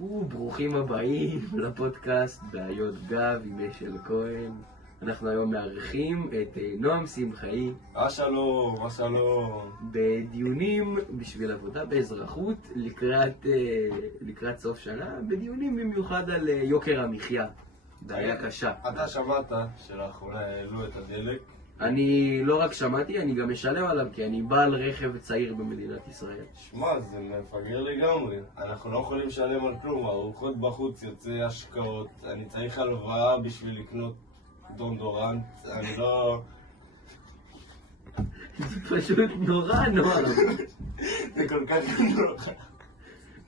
וברוכים הבאים לפודקאסט בעיות גב עם אשל כהן. אנחנו היום מארחים את נועם שמחאי. שלום, בדיונים בשביל עבודה באזרחות לקראת סוף שנה, בדיונים במיוחד על יוקר המחיה. בעיה קשה. אתה שמעת שלאחרונה העלו את הדלק? אני לא רק שמעתי, אני גם משלם עליו, כי אני בעל רכב צעיר במדינת ישראל. שמע, זה מפגר לגמרי. אנחנו לא יכולים לשלם על כלום, הארוחות בחוץ, יוצא השקעות, אני צריך הלוואה בשביל לקנות דונדורנט, אני לא... זה פשוט נורא נורא. זה כל כך נורא.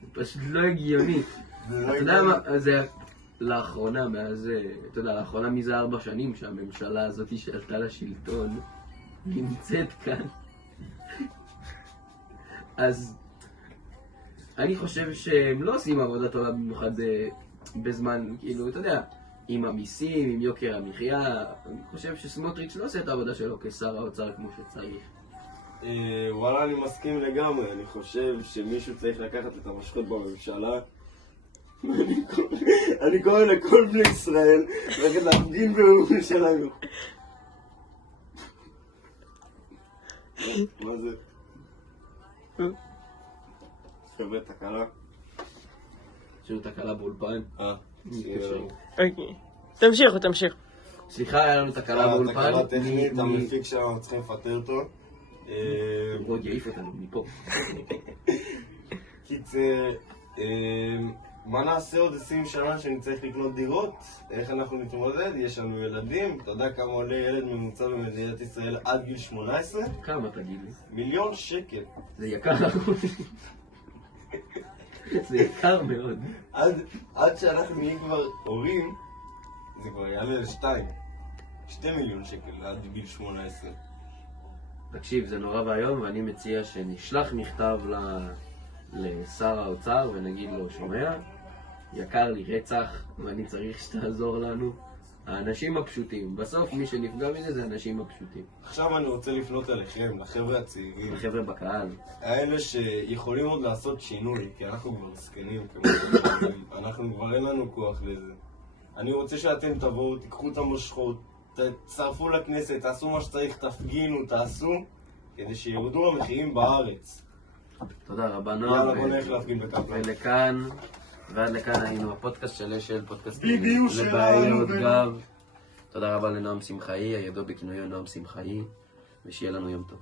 זה פשוט לא הגיוני. אתה יודע מה, זה לאחרונה, לאחרונה מזה 4 שנים שהממשלה הזאת שעלתה לשלטון נמצאת כאן. אז אני חושב שהם לא עושים עבודה טובה במיוחד בזמן, כאילו, אתה יודע, עם המיסים, עם יוקר המחיה. אני חושב שסמוטריץ' לא עושה את העבודה שלו כשר האוצר כמו שצריך. וואלה, אני מסכים לגמרי. אני חושב שמישהו צריך לקחת את המשכות בממשלה. אני קורא לכל בני ישראל ללכת להפגין בירושלים. מה זה? חבר'ה, תקלה. יש לנו תקלה באולפן. אוקיי. תמשיך. סליחה, היה לנו תקלה באולפן. תקלה טכנית, המפיק שלנו צריכים לפטר אותו. הוא עוד יעיף אותנו מפה. קיצר, מה נעשה עוד 20 שנה שאני צריך לקנות דירות? איך אנחנו נתמודד? יש לנו ילדים. אתה יודע כמה עולה ילד ממוצע במדינת ישראל עד גיל 18? כמה תגיד לי? 1,000,000 שקל. זה יקר. זה יקר מאוד. עד שאנחנו נהיה כבר הורים, זה כבר יעלה ל2 מיליון שקל עד גיל 18. תקשיב, זה נורא והיום, ואני מציע שנשלח מכתב לשר האוצר ונגיד לו, שומע? יקר לי רצח ואני צריך שתעזור לנו. האנשים הפשוטים, בסוף מי שנפגע מזה זה האנשים הפשוטים. עכשיו אני רוצה לפנות אליכם, לחבר'ה הצעירים, לחבר'ה בקהל, האלה שיכולים עוד לעשות שינוי, כי אנחנו כבר זקנים, אנחנו כבר אין לנו כוח לזה. אני רוצה שאתם תבואו, תיקחו את המשכות, תצטרפו לכנסת, תעשו מה שצריך, תפגינו, תעשו, כדי שירדו המחירים בארץ. תודה רבה נועם. יאללה, בוא נלך להפגין בקפלן. ועד לכאן היינו הפודקאסט של אשל, פודקאסט בדיוק לבעיות שלנו. גב. תודה רבה לנועם שמחאי, הידוע בכינויו נועם שמחאי, ושיהיה לנו יום טוב.